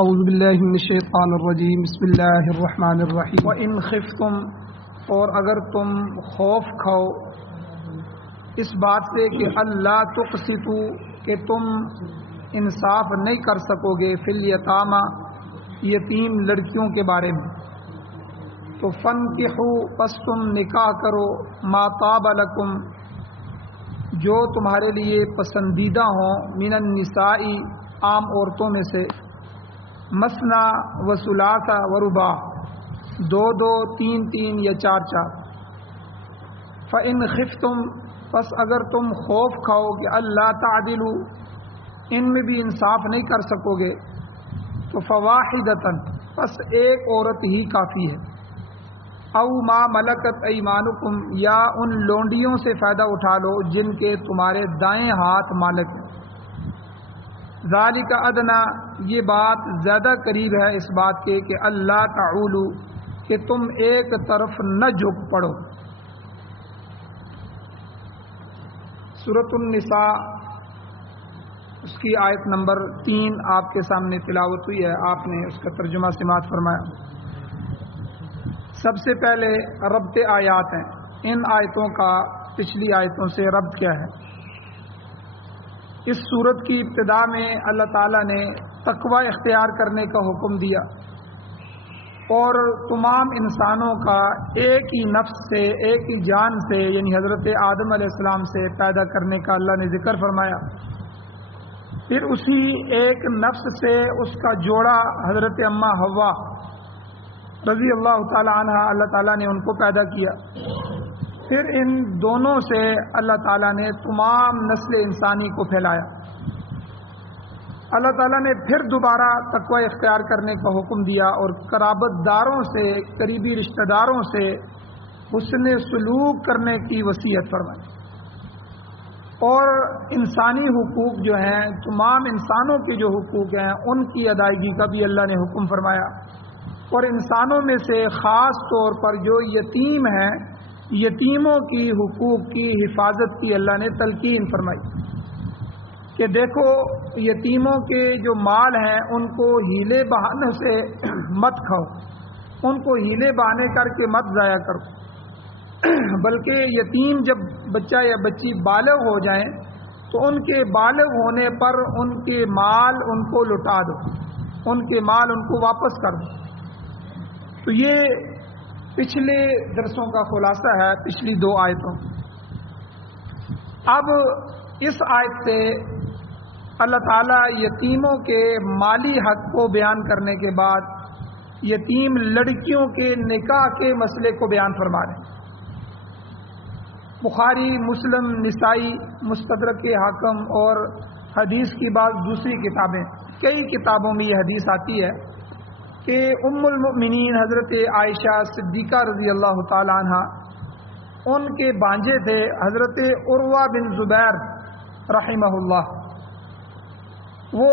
اعوذ باللہ من الشیطان الرجیم بسم اللہ الرحمن الرحیم وَإِنْ خِفْتُمْ، اور اگر تم خوف کھاؤ اس بات سے کہ اللہ تقسطوا، کہ تم انصاف نہیں کر سکو گے فی الیتامى، یتیم لڑکیوں کے بارے میں، تو فانکحوا، پس تم نکاح کرو ما طاب لکم، جو تمہارے لیے پسندیدہ ہوں، من النساء، عام عورتوں میں سے، مثنا و ثلاثہ و رباع، دو دو، تین تین یا چار چار۔ فَإِنْ خِفْتُمْ، پس اگر تم خوف کھاؤ کہ اللہ تعدلوا، ان میں بھی انصاف نہیں کر سکو گے، تو فواحدۃ، پس ایک عورت ہی کافی ہے، او ما ملکت ایمانکم، یا ان لونڈیوں سے فائدہ اٹھا لو جن کے تمہارے دائیں ہاتھ مالک ہیں۔ ذالک ادنی، یہ بات زیادہ قریب ہے اس بات کے کہ اللہ تعولوا، کہ تم ایک طرف نہ جھک پڑو۔ سورۃ النساء، اس کی آیت نمبر 3 آپ کے سامنے تلاوت ہوئی ہے، آپ نے اس کا ترجمہ سماعت فرمایا۔ سب سے پہلے ربط آیات ہیں، ان آیتوں کا پچھلی آیتوں سے ربط کیا ہے۔ اس صورت کی ابتدا میں اللہ تعالیٰ نے تقوی اختیار کرنے کا حکم دیا، اور تمام انسانوں کا ایک ہی نفس سے، ایک ہی جان سے، یعنی حضرت آدم علیہ السلام سے پیدا کرنے کا اللہ نے ذکر فرمایا۔ پھر اسی ایک نفس سے اس کا جوڑا حضرت اماں حوا رضی اللہ تعالی عنہ، اللہ تعالیٰ نے ان کو پیدا کیا۔ پھر ان دونوں سے اللہ تعالیٰ نے تمام نسل انسانی کو پھیلایا۔ اللہ تعالیٰ نے پھر دوبارہ تقوی اختیار کرنے کا حکم دیا، اور قرابت داروں سے، قریبی رشتہ داروں سے حسن سلوک کرنے کی وصیت فرمائی، اور انسانی حقوق جو ہیں، تمام انسانوں کے جو حقوق ہیں ان کی ادائیگی کا بھی اللہ نے حکم فرمایا، اور انسانوں میں سے خاص طور پر جو یتیم ہیں، یتیموں کی حقوق کی حفاظت کی اللہ نے تلقین فرمائی کہ دیکھو یتیموں کے جو مال ہیں ان کو ہیلے بہانے سے مت کھاؤ، ان کو ہیلے بہانے کر کے مت ضائع کرو، بلکہ یتیم جب بچہ یا بچی بالغ ہو جائیں تو ان کے بالغ ہونے پر ان کے مال ان کو لوٹا دو، ان کے مال ان کو واپس کر دو۔ تو یہ پچھلے درسوں کا خلاصہ ہے، پچھلی 2 آیتوں۔ اب اس آیت سے اللہ تعالیٰ یتیموں کے مالی حق کو بیان کرنے کے بعد یتیم لڑکیوں کے نکاح کے مسئلے کو بیان فرما رہے ہیں۔ بخاری، مسلم، نسائی، مستدرک حاکم اور حدیث کی بعض دوسری کتابیں، کئی کتابوں میں یہ حدیث آتی ہے کہ ام المؤمنین حضرت عائشہ صدیقہ رضی اللہ تعالی عنہ، ان کے بانجے تھے حضرت عروہ بن زبیر رحمہ اللہ، وہ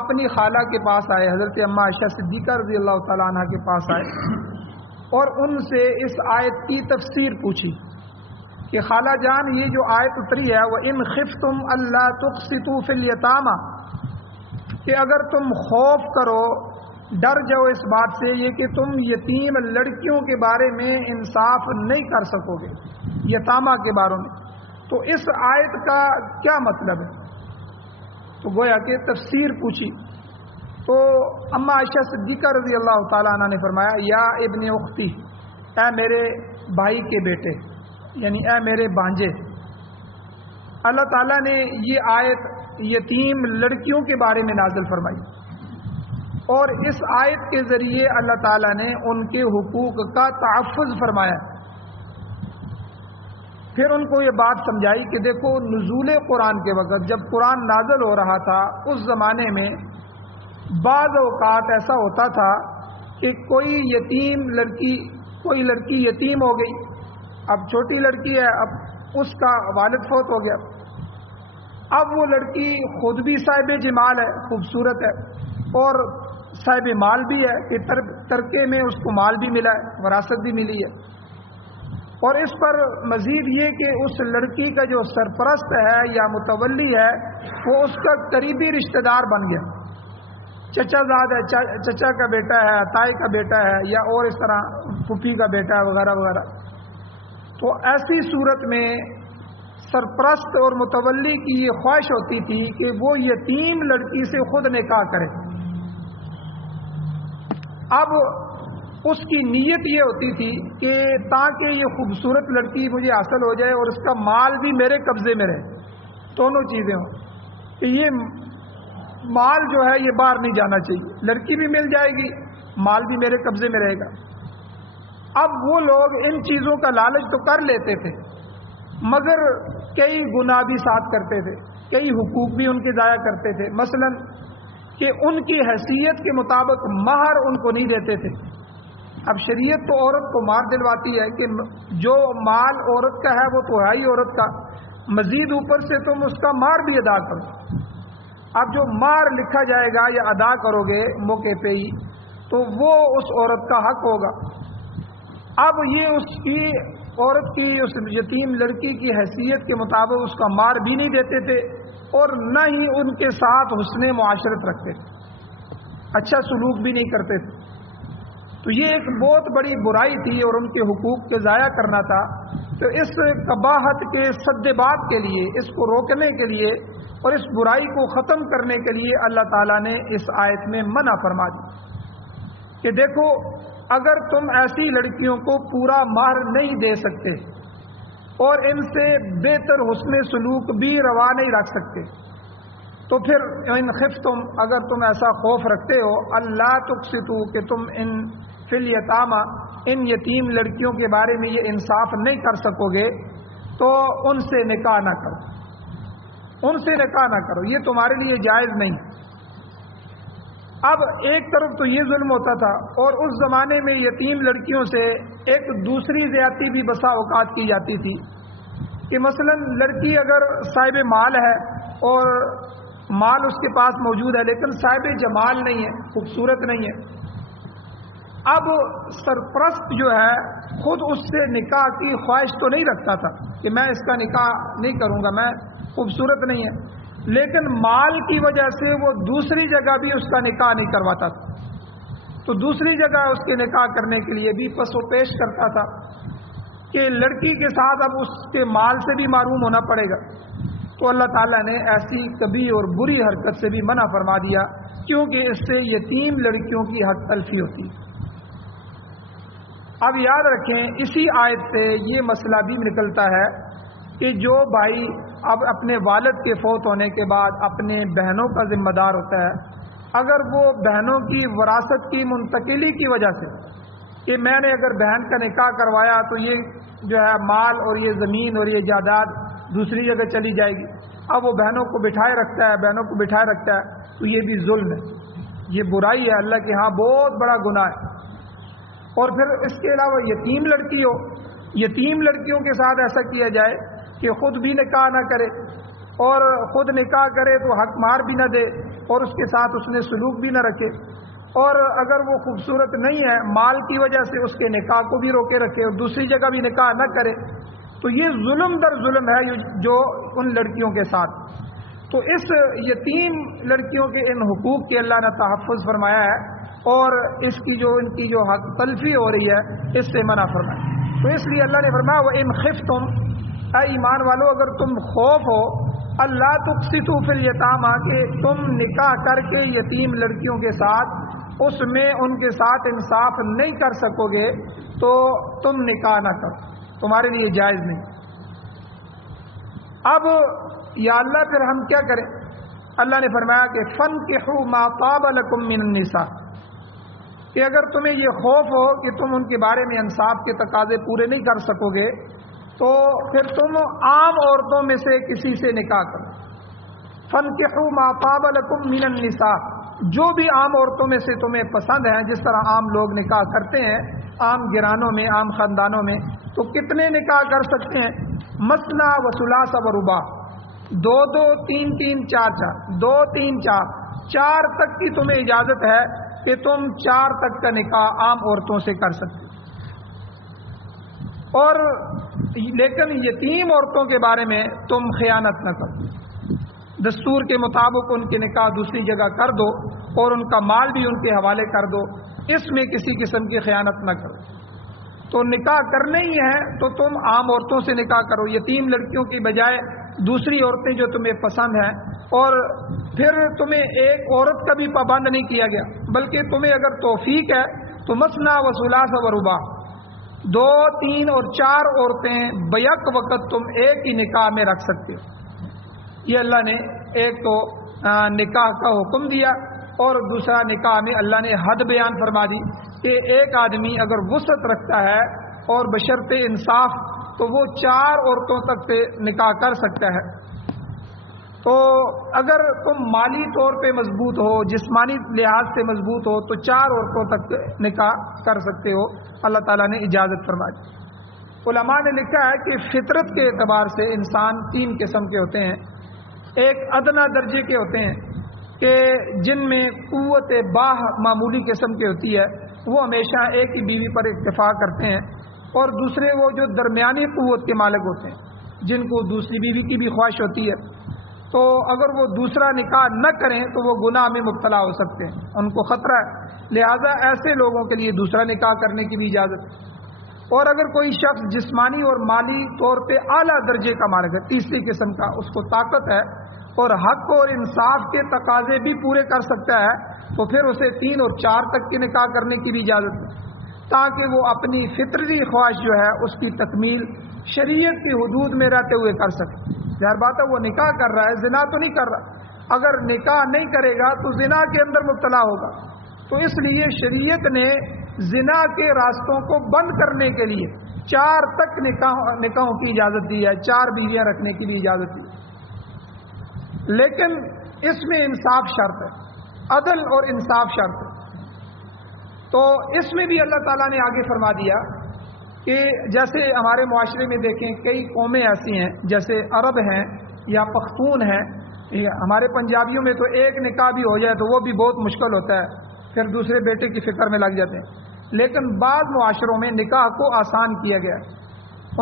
اپنی خالہ کے پاس آئے، حضرت اماں عائشہ صدیقہ رضی اللہ تعالی عنہ کے پاس آئے، اور ان سے اس آیت کی تفسیر پوچھی کہ خالہ جان، یہ جو آیت اتری ہے وَإِنْ خِفْتُمْ أَلَّا تُقْسِطُوا فِي الْيَتَامَى، کہ اگر تم خوف کرو، ڈر جاؤ اس بات سے یہ کہ تم یتیم لڑکیوں کے بارے میں انصاف نہیں کر سکو گے، یتامہ کے بارے میں، تو اس آیت کا کیا مطلب ہے؟ تو گویا کہ تفسیر پوچھی، تو اماں عائشہ صدیقہ رضی اللہ تعالیٰ عنہ نے فرمایا، یا ابن اختی، اے میرے بھائی کے بیٹے، یعنی اے میرے بانجے، اللہ تعالیٰ نے یہ آیت یتیم لڑکیوں کے بارے میں نازل فرمائی، اور اس آیت کے ذریعے اللہ تعالیٰ نے ان کے حقوق کا تحفظ فرمایا۔ پھر ان کو یہ بات سمجھائی کہ دیکھو نزول قرآن کے وقت جب قرآن نازل ہو رہا تھا، اس زمانے میں بعض اوقات ایسا ہوتا تھا کہ کوئی لڑکی یتیم ہو گئی، اب چھوٹی لڑکی ہے، اب اس کا والد فوت ہو گیا، اب وہ لڑکی خود بھی صاحب جمال ہے، خوبصورت ہے، اور صاحب مال بھی ہے کہ ترکے میں اس کو مال بھی ملا ہے، وراثت بھی ملی ہے، اور اس پر مزید یہ کہ اس لڑکی کا جو سرپرست ہے یا متولی ہے وہ اس کا قریبی رشتہ دار بن گیا، چچا زاد ہے، چچا کا بیٹا ہے، تائی کا بیٹا ہے، یا اور اس طرح پھوپھی کا بیٹا ہے وغیرہ وغیرہ، تو ایسی صورت میں سرپرست اور متولی کی یہ خواہش ہوتی تھی کہ وہ یتیم لڑکی سے خود نکاح کرے۔ اب اس کی نیت یہ ہوتی تھی کہ تاکہ یہ خوبصورت لڑکی مجھے حاصل ہو جائے اور اس کا مال بھی میرے قبضے میں رہے، دونوں چیزیں ہوں، کہ یہ مال جو ہے یہ باہر نہیں جانا چاہیے، لڑکی بھی مل جائے گی، مال بھی میرے قبضے میں رہے گا۔ اب وہ لوگ ان چیزوں کا لالچ تو کر لیتے تھے، مگر کئی گناہ بھی ساتھ کرتے تھے، کئی حقوق بھی ان کے ضائع کرتے تھے، مثلا کہ ان کی حیثیت کے مطابق مہر ان کو نہیں دیتے تھے۔ اب شریعت تو عورت کو مہر دلواتی ہے کہ جو مال عورت کا ہے وہ تو ہے ہی عورت کا، مزید اوپر سے تم اس کا مہر بھی ادا کرو۔ اب جو مہر لکھا جائے گا یا ادا کرو گے موقع پہ ہی تو وہ اس عورت کا حق ہوگا۔ اب یہ اس کی عورت کی اس یتیم لڑکی کی حیثیت کے مطابق اس کا مہر بھی نہیں دیتے تھے اور نہ ہی ان کے ساتھ حسن معاشرت رکھتے تھے، اچھا سلوک بھی نہیں کرتے تھے۔ تو یہ ایک بہت بڑی برائی تھی اور ان کے حقوق کے ضائع کرنا تھا۔ تو اس قباحت کے سد باب کے لیے، اس کو روکنے کے لیے اور اس برائی کو ختم کرنے کے لیے اللہ تعالیٰ نے اس آیت میں منع فرما دی کہ دیکھو اگر تم ایسی لڑکیوں کو پورا مہر نہیں دے سکتے اور ان سے بہتر حسن سلوک بھی روا نہیں رکھ سکتے تو پھر ان خفتم، اگر تم ایسا خوف رکھتے ہو اللہ تقسطوا کہ تم ان فی الیتامى ان یتیم لڑکیوں کے بارے میں یہ انصاف نہیں کر سکو گے تو ان سے نکاح نہ کرو، ان سے نکاح نہ کرو، یہ تمہارے لیے جائز نہیں۔ اب ایک طرف تو یہ ظلم ہوتا تھا اور اس زمانے میں یتیم لڑکیوں سے ایک دوسری زیادتی بھی بسا اوقات کی جاتی تھی کہ مثلا لڑکی اگر صاحب مال ہے اور مال اس کے پاس موجود ہے لیکن صاحب جمال نہیں ہے، خوبصورت نہیں ہے، اب سرپرست جو ہے خود اس سے نکاح کی خواہش تو نہیں رکھتا تھا کہ میں اس کا نکاح نہیں کروں گا، میں خوبصورت نہیں ہے، لیکن مال کی وجہ سے وہ دوسری جگہ بھی اس کا نکاح نہیں کرواتا تھا، تو دوسری جگہ اس کے نکاح کرنے کے لیے بھی پس و پیش کرتا تھا کہ لڑکی کے ساتھ اب اس کے مال سے بھی محروم ہونا پڑے گا۔ تو اللہ تعالیٰ نے ایسی کبھی اور بری حرکت سے بھی منع فرما دیا کیونکہ اس سے یتیم لڑکیوں کی حق تلفی ہوتی۔ اب یاد رکھیں اسی آیت سے یہ مسئلہ بھی نکلتا ہے کہ جو بھائی اب اپنے والد کے فوت ہونے کے بعد اپنے بہنوں کا ذمہ دار ہوتا ہے، اگر وہ بہنوں کی وراثت کی منتقلی کی وجہ سے کہ میں نے اگر بہن کا نکاح کروایا تو یہ جو ہے مال اور یہ زمین اور یہ جائیداد دوسری جگہ چلی جائے گی، اب وہ بہنوں کو بٹھائے رکھتا ہے، بہنوں کو بٹھائے رکھتا ہے، تو یہ بھی ظلم ہے، یہ برائی ہے، اللہ کے ہاں بہت بڑا گناہ ہے۔ اور پھر اس کے علاوہ یتیم لڑکی ہو، یتیم لڑکیوں کے ساتھ ایسا کیا جائے کہ خود بھی نکاح نہ کرے اور خود نکاح کرے تو حق مہر بھی نہ دے اور اس کے ساتھ اس نے سلوک بھی نہ رکھے، اور اگر وہ خوبصورت نہیں ہے مال کی وجہ سے اس کے نکاح کو بھی روکے رکھے اور دوسری جگہ بھی نکاح نہ کرے، تو یہ ظلم در ظلم ہے جو ان لڑکیوں کے ساتھ۔ تو اس یتیم لڑکیوں کے ان حقوق کے اللہ نے تحفظ فرمایا ہے اور اس کی جو ان کی جو حق تلفی ہو رہی ہے اس سے منع فرمایا۔ تو اس لیے اللہ نے فرمایا وَإِنْ خِفْتُمْ، اے ایمان والو اگر تم خوف ہو اللہ تقسطوا فی الیتامى کہ تم نکاح کر کے یتیم لڑکیوں کے ساتھ اس میں ان کے ساتھ انصاف نہیں کر سکو گے تو تم نکاح نہ کرو، تمہارے لیے جائز نہیں۔ اب یا اللہ پھر ہم کیا کریں؟ اللہ نے فرمایا کہ فَانْكِحُوا مَا طَابَ لَكُم مِّنَ النِّسَاءِ، کہ اگر تمہیں یہ خوف ہو کہ تم ان کے بارے میں انصاف کے تقاضے پورے نہیں کر سکو گے تو پھر تم عام عورتوں میں سے کسی سے نکاح کرو۔ فَانْكِحُوا مَا طَابَ لَكُم مِّنَ النِّسَاءِ، جو بھی عام عورتوں میں سے تمہیں پسند ہیں، جس طرح عام لوگ نکاح کرتے ہیں عام گھرانوں میں عام خاندانوں میں، تو کتنے نکاح کر سکتے ہیں؟ مثنیٰ و ثلاث و رباع، دو دو تین تین چار چار، دو تین چار، چار تک کی تمہیں اجازت ہے کہ تم چار تک کا نکاح عام عورتوں سے کر سکتے، اور لیکن یتیم عورتوں کے بارے میں تم خیانت نہ کرو، دستور کے مطابق ان کے نکاح دوسری جگہ کر دو اور ان کا مال بھی ان کے حوالے کر دو، اس میں کسی قسم کی خیانت نہ کرو۔ تو نکاح کرنے ہی ہے تو تم عام عورتوں سے نکاح کرو، یتیم لڑکیوں کی بجائے دوسری عورتیں جو تمہیں پسند ہیں، اور پھر تمہیں ایک عورت کا بھی پابند نہیں کیا گیا، بلکہ تمہیں اگر توفیق ہے تو مثنیٰ و ثلاث و رباع، 2، 3 اور 4 عورتیں بیک وقت تم ایک ہی نکاح میں رکھ سکتے ہو۔ یہ اللہ نے ایک تو نکاح کا حکم دیا، اور دوسرا نکاح میں اللہ نے حد بیان فرما دی کہ ایک آدمی اگر وسعت رکھتا ہے اور بشرط انصاف تو وہ 4 عورتوں تک سے نکاح کر سکتا ہے۔ تو اگر تم مالی طور پہ مضبوط ہو، جسمانی لحاظ سے مضبوط ہو، تو 4 عورتوں تک نکاح کر سکتے ہو، اللہ تعالیٰ نے اجازت فرما دی۔ علماء نے لکھا ہے کہ فطرت کے اعتبار سے انسان 3 قسم کے ہوتے ہیں۔ ایک ادنا درجے کے ہوتے ہیں کہ جن میں قوت باہ معمولی قسم کی ہوتی ہے، وہ ہمیشہ ایک ہی بیوی پر اکتفا کرتے ہیں، اور دوسرے وہ جو درمیانی قوت کے مالک ہوتے ہیں، جن کو دوسری بیوی کی بھی خواہش ہوتی ہے، تو اگر وہ دوسرا نکاح نہ کریں تو وہ گناہ میں مبتلا ہو سکتے ہیں، ان کو خطرہ ہے، لہذا ایسے لوگوں کے لیے دوسرا نکاح کرنے کی بھی اجازت ہے۔ اور اگر کوئی شخص جسمانی اور مالی طور پہ اعلیٰ درجے کا مالک ہے، تیسری قسم کا، اس کو طاقت ہے اور حق اور انصاف کے تقاضے بھی پورے کر سکتا ہے، تو پھر اسے 3 اور 4 تک کی نکاح کرنے کی بھی اجازت ہے، تاکہ وہ اپنی فطری خواہش جو ہے اس کی تکمیل شریعت کی حدود میں رہتے ہوئے کر سکے۔ ظاہر بات ہے وہ نکاح کر رہا ہے، زنا تو نہیں کر رہا، اگر نکاح نہیں کرے گا تو زنا کے اندر مبتلا ہوگا، تو اس لیے شریعت نے زنا کے راستوں کو بند کرنے کے لیے 4 تک نکاحوں کی اجازت دی ہے، 4 بیویاں رکھنے کی بھی اجازت دی ہے، لیکن اس میں انصاف شرط ہے، عدل اور انصاف شرط ہے۔ تو اس میں بھی اللہ تعالیٰ نے آگے فرما دیا کہ جیسے ہمارے معاشرے میں دیکھیں کئی قومیں ایسی ہیں، جیسے عرب ہیں یا پختون ہیں، ہمارے پنجابیوں میں تو ایک نکاح بھی ہو جائے تو وہ بھی بہت مشکل ہوتا ہے، پھر دوسرے بیٹے کی فکر میں لگ جاتے ہیں، لیکن بعض معاشروں میں نکاح کو آسان کیا گیا ہے۔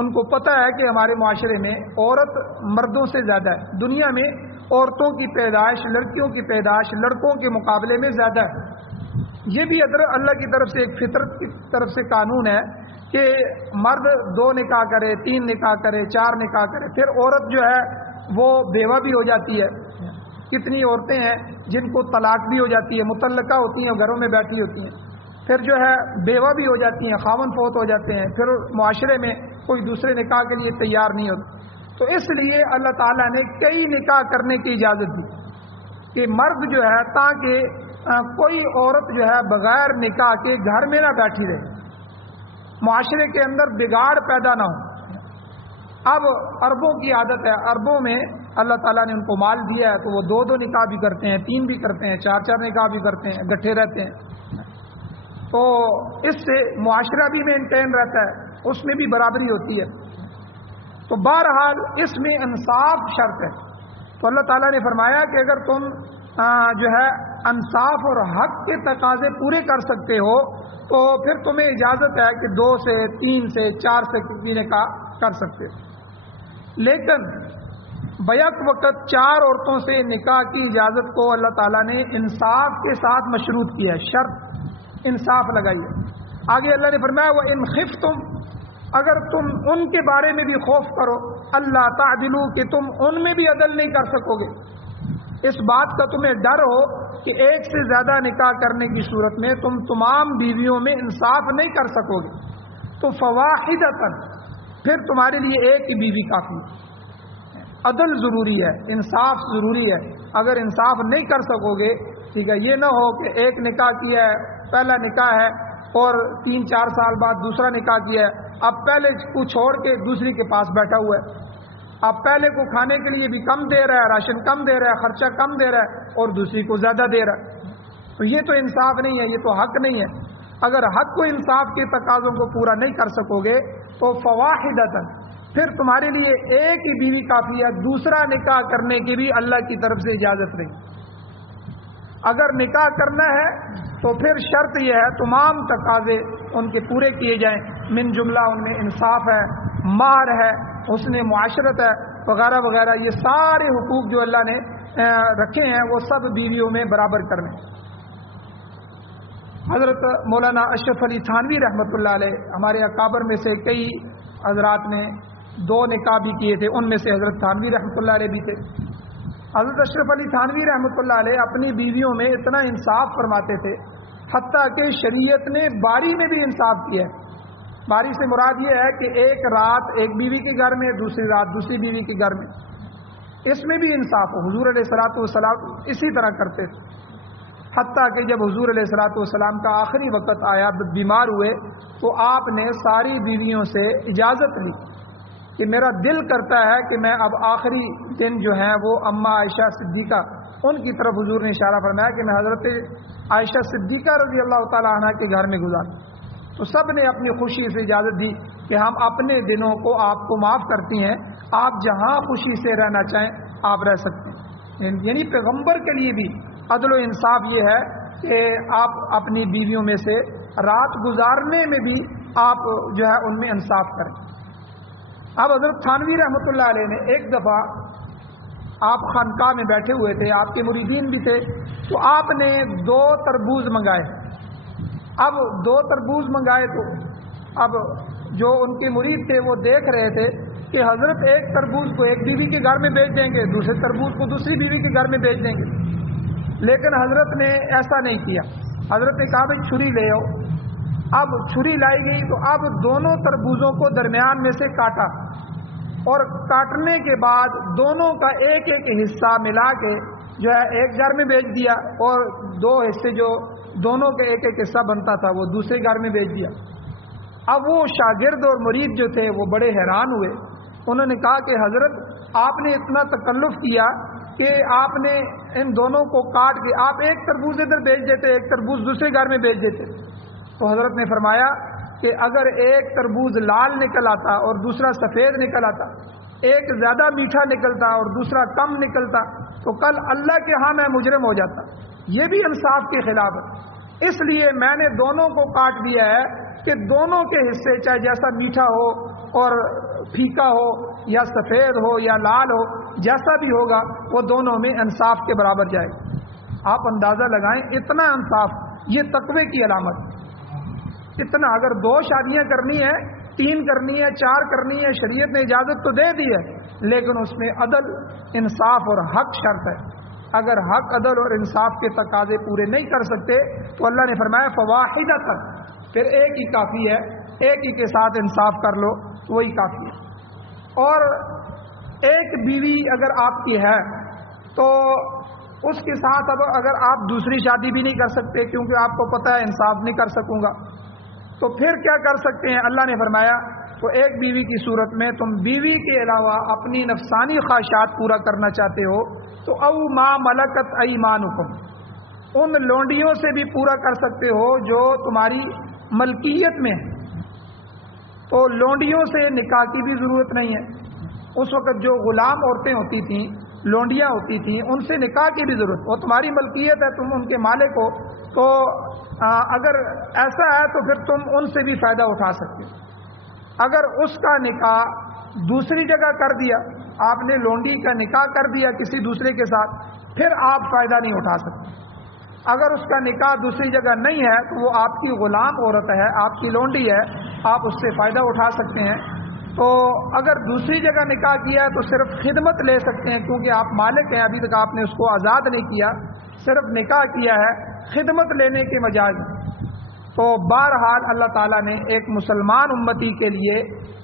ان کو پتہ ہے کہ ہمارے معاشرے میں عورت مردوں سے زیادہ ہے، دنیا میں عورتوں کی پیدائش، لڑکیوں کی پیدائش لڑکوں کے مقابلے میں زیادہ ہے۔ یہ بھی اللہ کی طرف سے ایک فطرت کی طرف سے قانون ہے کہ مرد 2 نکاح کرے، 3 نکاح کرے، 4 نکاح کرے، پھر عورت جو ہے وہ بیوہ بھی ہو جاتی ہے۔ کتنی عورتیں ہیں جن کو طلاق بھی ہو جاتی ہے، مطلقہ ہوتی ہیں، گھروں میں بیٹھی ہوتی ہیں، پھر جو ہے بیوہ بھی ہو جاتی ہیں، خاوند فوت ہو جاتے ہیں، پھر معاشرے میں کوئی دوسرے نکاح کے لیے تیار نہیں ہوتا۔ تو اس لیے اللہ تعالیٰ نے کئی نکاح کرنے کی اجازت دی کہ مرد جو ہے تاکہ کوئی عورت جو ہے بغیر نکاح کے گھر میں نہ بیٹھی رہے، معاشرے کے اندر بگاڑ پیدا نہ ہو۔ اب عربوں کی عادت ہے، عربوں میں اللہ تعالیٰ نے ان کو مال دیا ہے تو وہ 2 نکاح بھی کرتے ہیں، 3 بھی کرتے ہیں، 4 نکاح بھی کرتے ہیں، گٹھے رہتے ہیں، تو اس سے معاشرہ بھی مینٹین رہتا ہے، اس میں بھی برابری ہوتی ہے۔ تو بہرحال اس میں انصاف شرط ہے، تو اللہ تعالیٰ نے فرمایا کہ اگر تم جو ہے انصاف اور حق کے تقاضے پورے کر سکتے ہو تو پھر تمہیں اجازت ہے کہ 2 سے 3 سے 4 سے کسی نکاح کر سکتے ہو، لیکن بیک وقت 4 عورتوں سے نکاح کی اجازت کو اللہ تعالیٰ نے انصاف کے ساتھ مشروط کیا ہے، شرط انصاف لگائی ہے۔ آگے اللہ نے فرمایا وَإِنْ خِفْتُمْ، اگر تم ان کے بارے میں بھی خوف کرو، اللہ تعدلوا کہ تم ان میں بھی عدل نہیں کر سکو گے، اس بات کا تمہیں ڈر ہو کہ ایک سے زیادہ نکاح کرنے کی صورت میں تم تمام بیویوں میں انصاف نہیں کر سکو گے، تو فواحدۃ، پھر تمہارے لیے ایک ہی بیوی کافی ہے۔ عدل ضروری ہے، انصاف ضروری ہے، اگر انصاف نہیں کر سکو گے، ٹھیک ہے، یہ نہ ہو کہ ایک نکاح کیا ہے، پہلا نکاح ہے اور 3-4 سال بعد دوسرا نکاح کیا ہے، اب پہلے کو چھوڑ کے دوسری کے پاس بیٹھا ہوا ہے، اب پہلے کو کھانے کے لیے بھی کم دے رہا ہے، راشن کم دے رہا ہے، خرچہ کم دے رہا ہے، اور دوسری کو زیادہ دے رہا ہے، تو یہ تو انصاف نہیں ہے، یہ تو حق نہیں ہے۔ اگر حق کو انصاف کے تقاضوں کو پورا نہیں کر سکو گے تو فواحدۃ، پھر تمہارے لیے ایک ہی بیوی کافی ہے، دوسرا نکاح کرنے کی بھی اللہ کی طرف سے اجازت نہیں۔ اگر نکاح کرنا ہے تو پھر شرط یہ ہے تمام تقاضے ان کے پورے کیے جائیں، من جملہ ان میں انصاف ہے، مہر ہے، حسن معاشرت ہے، وغیرہ وغیرہ، یہ سارے حقوق جو اللہ نے رکھے ہیں وہ سب بیویوں میں برابر کرنے۔ حضرت مولانا اشرف علی تھانوی رحمۃ اللہ علیہ ہمارے اکابر میں سے کئی حضرات نے 2 نکاح بھی کیے تھے، ان میں سے حضرت تھانوی رحمۃ اللہ علیہ بھی تھے۔ حضرت اشرف علی تھانوی رحمۃ اللہ علیہ اپنی بیویوں میں اتنا انصاف فرماتے تھے، حتیٰ کہ شریعت نے باری میں بھی انصاف کیا ہے۔ باری سے مراد یہ ہے کہ ایک رات ایک بیوی کے گھر میں، دوسری رات دوسری بیوی کے گھر میں، اس میں بھی انصاف ہو۔ حضور علیہ الصلوۃ والسلام اسی طرح کرتے تھے، حتیٰ کہ جب حضور علیہ الصلوۃ والسلام کا آخری وقت آیا، بیمار ہوئے، تو آپ نے ساری بیویوں سے اجازت لی کہ میرا دل کرتا ہے کہ میں اب آخری دن جو ہیں وہ اماں عائشہ صدیقہ، ان کی طرف حضور نے اشارہ فرمایا کہ میں حضرت عائشہ صدیقہ رضی اللہ تعالی عنہ کے گھر میں گزاروں۔ تو سب نے اپنی خوشی سے اجازت دی کہ ہم اپنے دنوں کو آپ کو معاف کرتی ہیں، آپ جہاں خوشی سے رہنا چاہیں آپ رہ سکتے ہیں۔ یعنی پیغمبر کے لیے بھی عدل و انصاف یہ ہے کہ آپ اپنی بیویوں میں سے رات گزارنے میں بھی آپ جو ہے ان میں انصاف کریں۔ اب حضرت تھانوی رحمۃ اللہ علیہ نے ایک دفعہ، آپ خانقاہ میں بیٹھے ہوئے تھے، آپ کے مریدین بھی تھے، تو آپ نے 2 تربوز منگائے۔ اب 2 تربوز منگائے تو اب جو ان کے مرید تھے وہ دیکھ رہے تھے کہ حضرت ایک تربوز کو ایک بیوی کے گھر میں بیچ دیں گے، دوسرے تربوز کو دوسری بیوی کے گھر میں بیچ دیں گے، لیکن حضرت نے ایسا نہیں کیا۔ حضرت نے کہا بھائی چھری لے آؤ۔ اب چھری لائی گئی تو اب دونوں تربوزوں کو درمیان میں سے کاٹا، اور کاٹنے کے بعد دونوں کا ایک ایک حصہ ملا کے جو ہے ایک گھر میں بیچ دیا، اور 2 حصے جو دونوں کے ایک ایک حصہ بنتا تھا وہ دوسرے گھر میں بیچ دیا۔ اب وہ شاگرد اور مرید جو تھے وہ بڑے حیران ہوئے، انہوں نے کہا کہ حضرت آپ نے اتنا تکلف کیا کہ آپ نے ان دونوں کو کاٹ کے آپ ایک تربوز ادھر بیچ دیتے، ایک تربوز دوسرے گھر میں بیچ دیتے۔ تو حضرت نے فرمایا کہ اگر ایک تربوز لال نکل آتا اور دوسرا سفید نکل آتا، ایک زیادہ میٹھا نکلتا اور دوسرا کم نکلتا، تو کل اللہ کے ہاں میں مجرم ہو جاتا۔ یہ بھی انصاف کے خلاف ہے، اس لیے میں نے دونوں کو کاٹ دیا ہے کہ دونوں کے حصے چاہے جیسا میٹھا ہو اور پھیکا ہو یا سفید ہو یا لال ہو، جیسا بھی ہوگا وہ دونوں میں انصاف کے برابر جائے۔ آپ اندازہ لگائیں اتنا انصاف، یہ تقوی کی علامت ہے۔ اتنا، اگر 2 شادیاں کرنی ہے، 3 کرنی ہے، 4 کرنی ہے، شریعت نے اجازت تو دے دی ہے، لیکن اس میں عدل، انصاف اور حق شرط ہے۔ اگر حق، عدل اور انصاف کے تقاضے پورے نہیں کر سکتے تو اللہ نے فرمایا فواحدۃ، پھر ایک ہی کافی ہے، ایک ہی کے ساتھ انصاف کر لو، وہی کافی ہے۔ اور ایک بیوی اگر آپ کی ہے تو اس کے ساتھ اب اگر آپ دوسری شادی بھی نہیں کر سکتے کیونکہ آپ کو پتہ ہے انصاف نہیں کر سکوں گا، تو پھر کیا کر سکتے ہیں؟ اللہ نے فرمایا تو ایک بیوی کی صورت میں تم بیوی کے علاوہ اپنی نفسانی خواہشات پورا کرنا چاہتے ہو تو او ما ملکت ایمانکم، ان لونڈیوں سے بھی پورا کر سکتے ہو جو تمہاری ملکیت میں ہے۔ تو لونڈیوں سے نکاح کی بھی ضرورت نہیں ہے۔ اس وقت جو غلام عورتیں ہوتی تھیں، لونڈیاں ہوتی تھیں، ان سے نکاح کی بھی ضرورت، وہ تمہاری ملکیت ہے، تم ان کے مالک ہو، تو اگر ایسا ہے تو پھر تم ان سے بھی فائدہ اٹھا سکتے ہو۔ اگر اس کا نکاح دوسری جگہ کر دیا، آپ نے لونڈی کا نکاح کر دیا کسی دوسرے کے ساتھ، پھر آپ فائدہ نہیں اٹھا سکتے۔ اگر اس کا نکاح دوسری جگہ نہیں ہے تو وہ آپ کی غلام عورت ہے، آپ کی لونڈی ہے، آپ اس سے فائدہ اٹھا سکتے ہیں۔ تو اگر دوسری جگہ نکاح کیا ہے تو صرف خدمت لے سکتے ہیں، کیونکہ آپ مالک ہیں، ابھی تک آپ نے اس کو آزاد نہیں کیا، صرف نکاح کیا ہے، خدمت لینے کے مجاز۔ تو بہرحال اللہ تعالیٰ نے ایک مسلمان امتی کے لیے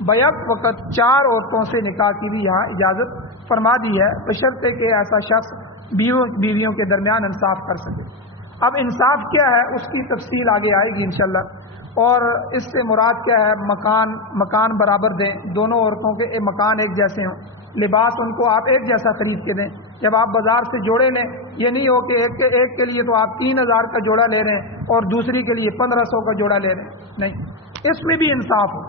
بیک وقت 4 عورتوں سے نکاح کی بھی یہاں اجازت فرما دی ہے، بشرطے کہ ایسا شخص بیویوں کے درمیان انصاف کر سکے۔ اب انصاف کیا ہے اس کی تفصیل آگے آئے گی انشاءاللہ۔ اور اس سے مراد کیا ہے؟ مکان برابر دیں، دونوں عورتوں کے مکان ایک جیسے ہوں، لباس ان کو آپ ایک جیسا خرید کے دیں۔ جب آپ بازار سے جوڑے لیں، یہ نہیں ہو کہ ایک کے لیے تو آپ 3000 کا جوڑا لے رہے ہیں اور دوسری کے لیے 1500 کا جوڑا لے رہے ہیں، نہیں، اس میں بھی انصاف ہو،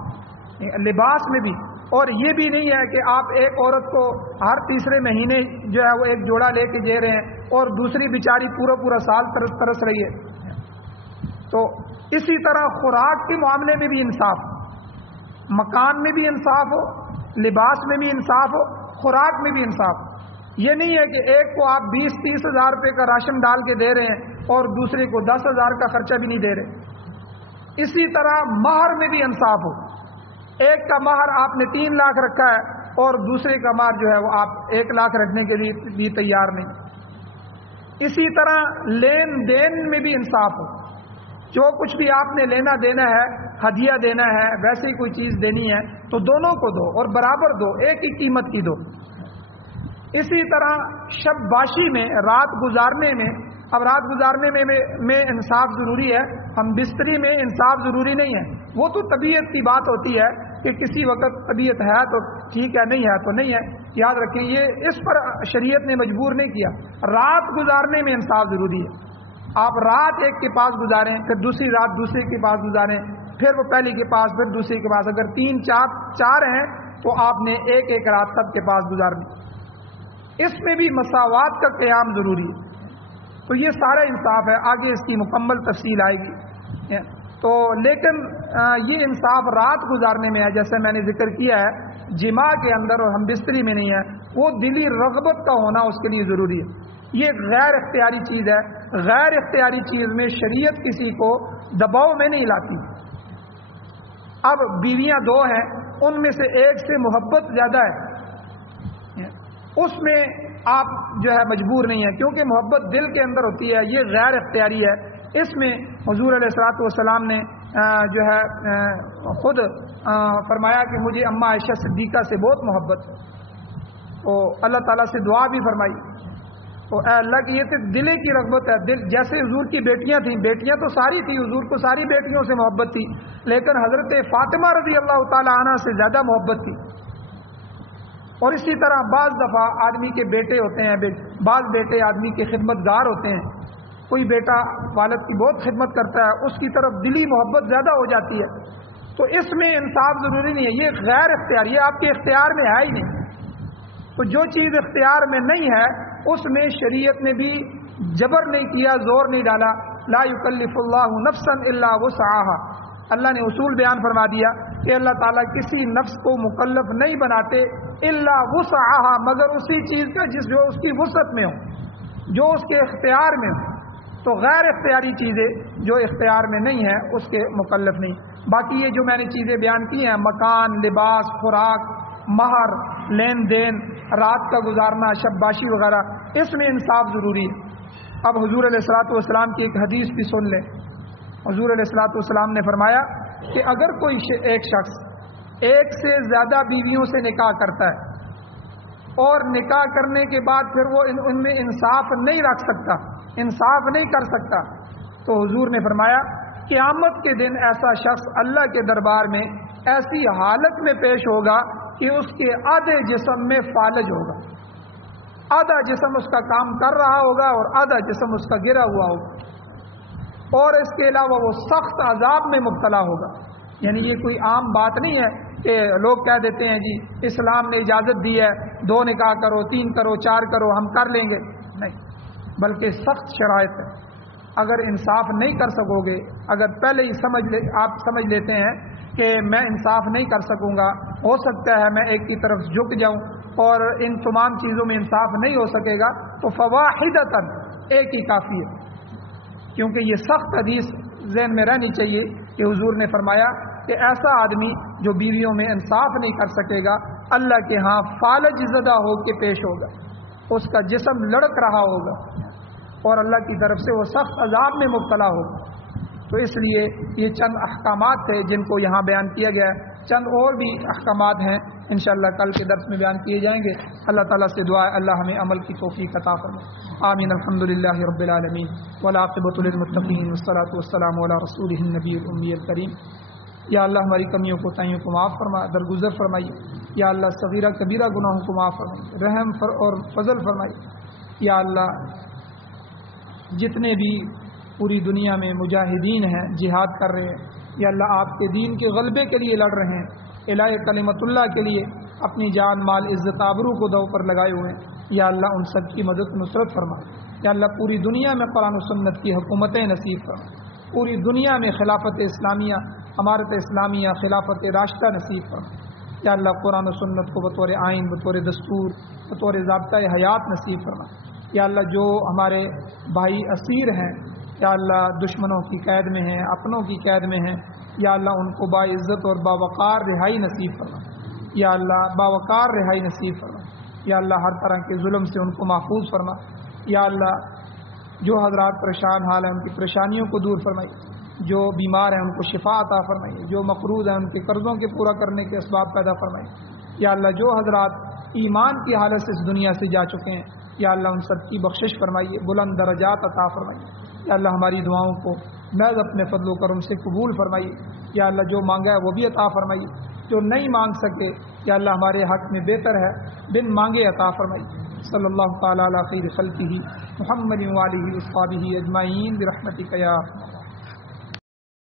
لباس میں بھی۔ اور یہ بھی نہیں ہے کہ آپ ایک عورت کو ہر تیسرے مہینے جو ہے وہ ایک جوڑا لے کے دے رہے ہیں اور دوسری بیچاری پورا سال ترس رہی ہے۔ تو اسی طرح خوراک کے معاملے میں بھی انصاف، مکان میں بھی انصاف ہو، لباس میں بھی انصاف ہو، خوراک میں بھی انصاف۔ یہ نہیں ہے کہ ایک کو آپ 20-30 ہزار روپے کا راشن ڈال کے دے رہے ہیں اور دوسرے کو 10,000 کا خرچہ بھی نہیں دے رہے۔ اسی طرح مہر میں بھی انصاف ہو، ایک کا مہر آپ نے 3 لاکھ رکھا ہے اور دوسرے کا مہر جو ہے وہ آپ 1 لاکھ رکھنے کے لیے بھی تیار نہیں۔ اسی طرح لین دین میں بھی انصاف ہو، جو کچھ بھی آپ نے لینا دینا ہے، ہدیہ دینا ہے، ویسے ہی کوئی چیز دینی ہے تو دونوں کو دو اور برابر دو، ایک ہی قیمت کی دو۔ اسی طرح شب باشی میں، رات گزارنے میں، اب رات گزارنے میں انصاف ضروری ہے، ہم بستری میں انصاف ضروری نہیں ہے، وہ تو طبیعت کی بات ہوتی ہے کہ کسی وقت طبیعت ہے تو ٹھیک ہے، نہیں ہے تو نہیں ہے۔ یاد رکھیں یہ اس پر شریعت نے مجبور نہیں کیا، رات گزارنے میں انصاف ضروری ہے۔ آپ رات ایک کے پاس گزاریں، پھر دوسری رات دوسرے کے پاس گزاریں، پھر وہ پہلی کے پاس، پھر دوسرے کے پاس، اگر 3 4 ہیں تو آپ نے ایک رات سب کے پاس گزارنی۔ اس میں بھی مساوات کا قیام ضروری ہے، تو یہ سارا انصاف ہے، آگے اس کی مکمل تفصیل آئے گی۔ تو لیکن یہ انصاف رات گزارنے میں ہے، جیسے میں نے ذکر کیا ہے، جماع کے اندر اور ہم بستری میں نہیں ہے، وہ دلی رغبت کا ہونا اس کے لیے ضروری ہے۔ یہ غیر اختیاری چیز ہے، غیر اختیاری چیز میں شریعت کسی کو دباؤ میں نہیں لاتی۔ اب بیویاں 2 ہیں، ان میں سے ایک سے محبت زیادہ ہے، اس میں آپ جو ہے مجبور نہیں ہے، کیونکہ محبت دل کے اندر ہوتی ہے، یہ غیر اختیاری ہے۔ اس میں حضور علیہ الصلوۃ والسلام نے جو ہے خود فرمایا کہ مجھے اماں عائشہ صدیقہ سے بہت محبت ہے، تو اللہ تعالیٰ سے دعا بھی فرمائی، تو اے اللہ کی یہ تو دل کی رغبت ہے، دل جیسے حضور کی بیٹیاں تھیں، بیٹیاں تو ساری تھیں، حضور کو ساری بیٹیوں سے محبت تھی، لیکن حضرت فاطمہ رضی اللہ تعالی عنہ سے زیادہ محبت تھی۔ اور اسی طرح بعض دفعہ آدمی کے بیٹے ہوتے ہیں، بعض بیٹے آدمی کے خدمت گار ہوتے ہیں، کوئی بیٹا والد کی بہت خدمت کرتا ہے، اس کی طرف دلی محبت زیادہ ہو جاتی ہے، تو اس میں انصاف ضروری نہیں ہے، یہ غیر اختیاری، یہ آپ کے اختیار میں ہے ہی نہیں۔ تو جو چیز اختیار میں نہیں ہے اس میں شریعت نے بھی جبر نہیں کیا، زور نہیں ڈالا، لا یکلف اللہ نفسا الا وسعها، اللہ نے اصول بیان فرما دیا کہ اللہ تعالیٰ کسی نفس کو مکلف نہیں بناتے الا وسعها، مگر اسی چیز کا جو اس کی وسعت میں ہو، جو اس کے اختیار میں ہو۔ تو غیر اختیاری چیزیں جو اختیار میں نہیں ہیں اس کے مکلف نہیں۔ باقی یہ جو میں نے چیزیں بیان کی ہیں، مکان، لباس، خوراک، مہر، لین دین، رات کا گزارنا، شب باشی وغیرہ، اس میں انصاف ضروری ہے۔ اب حضور علیہ الصلوۃ والسلام کی ایک حدیث بھی سن لیں۔ حضور علیہ الصلوۃ والسلام نے فرمایا کہ اگر کوئی ایک شخص ایک سے زیادہ بیویوں سے نکاح کرتا ہے اور نکاح کرنے کے بعد پھر وہ ان میں انصاف نہیں رکھ سکتا، انصاف نہیں کر سکتا، تو حضور نے فرمایا قیامت کے دن ایسا شخص اللہ کے دربار میں ایسی حالت میں پیش ہوگا کہ اس کے آدھے جسم میں فالج ہوگا، آدھا جسم اس کا کام کر رہا ہوگا اور آدھا جسم اس کا گرا ہوا ہوگا، اور اس کے علاوہ وہ سخت عذاب میں مبتلا ہوگا۔ یعنی یہ کوئی عام بات نہیں ہے کہ لوگ کہہ دیتے ہیں جی اسلام نے اجازت دی ہے 2 نکاح کرو، 3 کرو، 4 کرو، ہم کر لیں گے، نہیں، بلکہ سخت شرائط ہے۔ اگر انصاف نہیں کر سکو گے، اگر پہلے ہی آپ سمجھ لیتے ہیں کہ میں انصاف نہیں کر سکوں گا، ہو سکتا ہے میں ایک کی طرف جھک جاؤں اور ان تمام چیزوں میں انصاف نہیں ہو سکے گا، تو فواحدۃ، ایک ہی کافی ہے۔ کیونکہ یہ سخت حدیث ذہن میں رہنی چاہیے کہ حضور نے فرمایا کہ ایسا آدمی جو بیویوں میں انصاف نہیں کر سکے گا، اللہ کے ہاں فالج زدہ ہو کے پیش ہوگا، اس کا جسم لڑک رہا ہوگا اور اللہ کی طرف سے وہ سخت عذاب میں مبتلا ہوگا۔ تو اس لیے یہ چند احکامات تھے جن کو یہاں بیان کیا گیا ہے، چند اور بھی احکامات ہیں انشاءاللہ کل کے درس میں بیان کیے جائیں گے۔ اللہ تعالیٰ سے دعا ہے اللہ ہمیں عمل کی توفیق عطا فرمائے، آمین۔ الحمدللہ رب العالمین والعاقبۃ للمتقین والصلاۃ والسلام علی رسولہ النبی الامی الکریم۔ یا اللہ ہماری کمیوں کو تائیوں کو معاف فرما، درگزر فرمائیے۔ یا اللہ صغیرہ کبیرہ گناہوں کو معاف فرمائیے، رحم اور فضل فرمائیے۔ یا اللہ جتنے بھی پوری دنیا میں مجاہدین ہیں، جہاد کر رہے ہیں، یا اللہ آپ کے دین کے غلبے کے لیے لڑ رہے ہیں، الہ کلمت اللہ کے لیے اپنی جان مال عزت آبرو کو دو پر لگائے ہوئے ہیں، یا اللہ ان سب کی مدد نصرت فرما۔ یا اللہ پوری دنیا میں قرآن و سنت کی حکومتیں نصیب فرما، پوری دنیا میں خلافت اسلامیہ، امارت اسلامیہ، خلافت راشدہ نصیب فرما۔ یا اللہ قرآن و سنت کو بطور آئین، بطور دستور، بطور ضابطۂ حیات نصیب فرما۔ یا اللہ جو ہمارے بھائی اسیر ہیں یا اللہ دشمنوں کی قید میں ہیں، اپنوں کی قید میں ہیں، یا اللہ ان کو باعزت اور باوقار رہائی نصیب فرما، یا اللہ باوقار رہائی نصیب فرما، یا اللہ ہر طرح کے ظلم سے ان کو محفوظ فرما، یا اللہ جو حضرات پریشان حال ہیں ان کی پریشانیوں کو دور فرمائیے، جو بیمار ہیں ان کو شفا عطا فرمائیے، جو مقروض ہیں ان کے قرضوں کے پورا کرنے کے اسباب پیدا فرمائیے، یا اللہ جو حضرات ایمان کی حالت سے اس دنیا سے جا چکے ہیں یا اللہ ان سب کی بخشش فرمائیے، بلند درجات عطا فرمائیے، یا اللہ ہماری دعاؤں کو محض اپنے فضل و کرم سے قبول فرمائیے، یا اللہ جو مانگا ہے وہ بھی عطا فرمائیے، جو نہیں مانگ سکے یا اللہ ہمارے حق میں بہتر ہے بن مانگے عطا فرمائیے۔ صلی اللہ تعالی علی خیر خلقہ محمد وآلہ وصحبہ اجمعین برحمتک یا